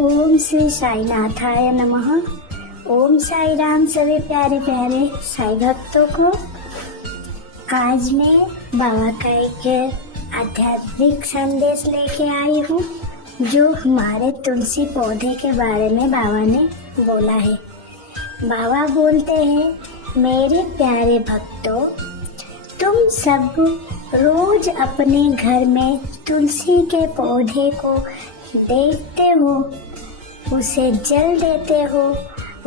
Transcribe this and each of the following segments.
ओम श्री साईनाथाय नमः। ओम साई राम। सभी प्यारे प्यारे साई भक्तों को आज मैं बाबा का एक आध्यात्मिक संदेश लेके आई हूँ, जो हमारे तुलसी पौधे के बारे में बाबा ने बोला है। बाबा बोलते हैं, मेरे प्यारे भक्तों, तुम सब रोज अपने घर में तुलसी के पौधे को देखते हो, उसे जल देते हो,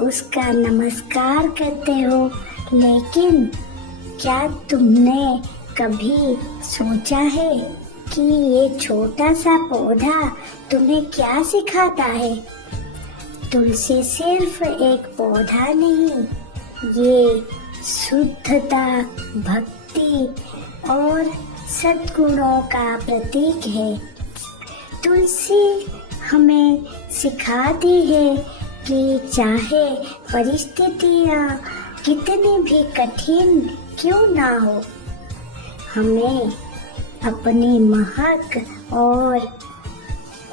उसका नमस्कार करते हो, लेकिन क्या तुमने कभी सोचा है कि ये छोटा सा पौधा तुम्हें क्या सिखाता है? तुलसी सिर्फ एक पौधा नहीं, ये शुद्धता, भक्ति और सद्गुणों का प्रतीक है। तुलसी हमें सिखाती है कि चाहे परिस्थितियाँ कितनी भी कठिन क्यों ना हो, हमें अपनी महक और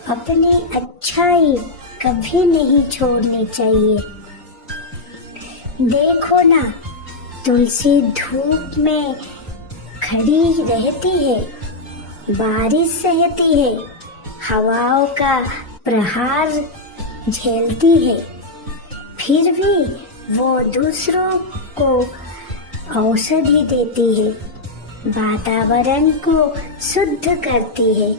अपनी अच्छाई कभी नहीं छोड़नी चाहिए। देखो ना, तुलसी धूप में खड़ी रहती है, बारिश सहती है, हवाओं का प्रहार झेलती है, फिर भी वो दूसरों को औषधि देती है, वातावरण को शुद्ध करती है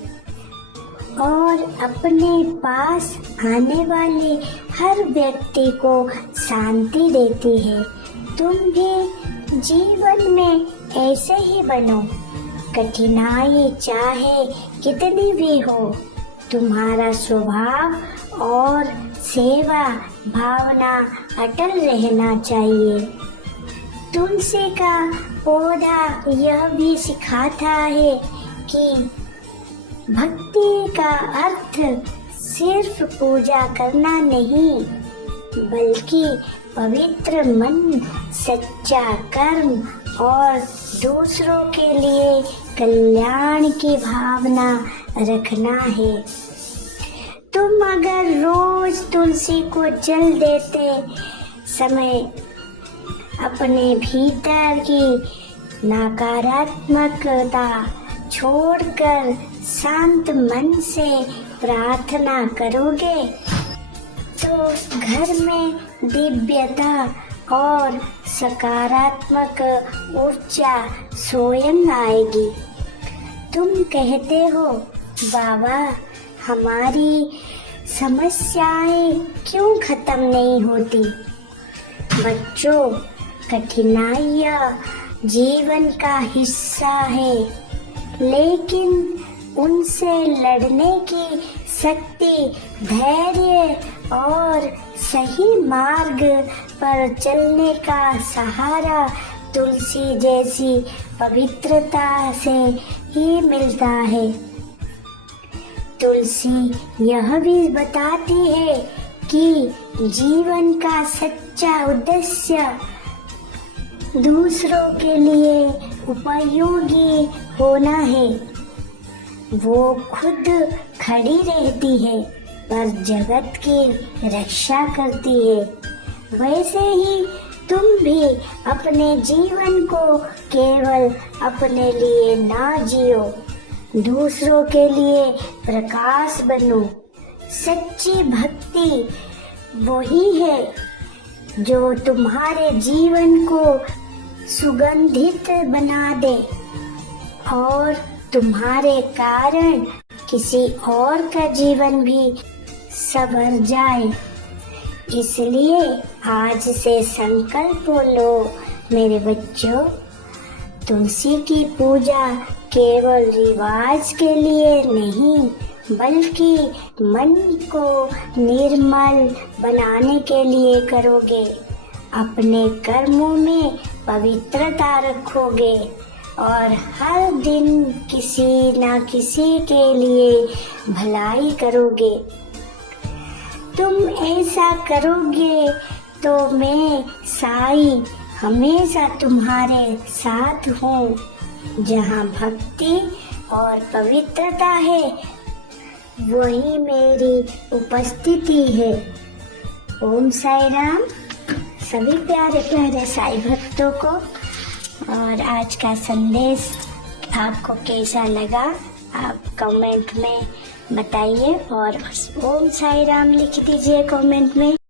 और अपने पास आने वाले हर व्यक्ति को शांति देती है। तुम भी जीवन में ऐसे ही बनो। कठिनाई चाहे कितनी भी हो, तुम्हारा स्वभाव और सेवा भावना अटल रहना चाहिए। तुलसी का पौधा यह भी सिखाता है कि भक्ति का अर्थ सिर्फ पूजा करना नहीं, बल्कि पवित्र मन, सच्चा कर्म और दूसरों के लिए कल्याण की भावना रखना है। तुम अगर रोज तुलसी को जल देते समय अपने भीतर की नकारात्मकता छोड़कर शांत मन से प्रार्थना करोगे, तो घर में दिव्यता और सकारात्मक ऊर्जा स्वयं आएगी। तुम कहते हो, बाबा हमारी समस्याएं क्यों खत्म नहीं होती? बच्चों, कठिनाइयाँ जीवन का हिस्सा है, लेकिन उनसे लड़ने की शक्ति, धैर्य और सही मार्ग पर चलने का सहारा तुलसी जैसी पवित्रता से ही मिलता है। तुलसी यह भी बताती है कि जीवन का सच्चा उद्देश्य दूसरों के लिए उपयोगी होना है। वो खुद खड़ी रहती है पर जगत की रक्षा करती है। वैसे ही तुम भी अपने जीवन को केवल अपने लिए ना जियो, दूसरों के लिए प्रकाश बनो। सच्ची भक्ति वही है जो तुम्हारे जीवन को सुगंधित बना दे और तुम्हारे कारण किसी और का जीवन भी संवर जाए। इसलिए आज से संकल्प लो मेरे बच्चों, तुलसी की पूजा केवल रिवाज के लिए नहीं, बल्कि मन को निर्मल बनाने के लिए करोगे। अपने कर्मों में पवित्रता रखोगे और हर दिन किसी न किसी के लिए भलाई करोगे। तुम ऐसा करोगे तो मैं साई हमेशा तुम्हारे साथ हूँ। जहाँ भक्ति और पवित्रता है, वही मेरी उपस्थिति है। ओम साई राम सभी प्यारे प्यारे साईं भक्तों को। और आज का संदेश आपको कैसा लगा आप कमेंट में बताइए और ओम साई राम लिख दीजिए कमेंट में।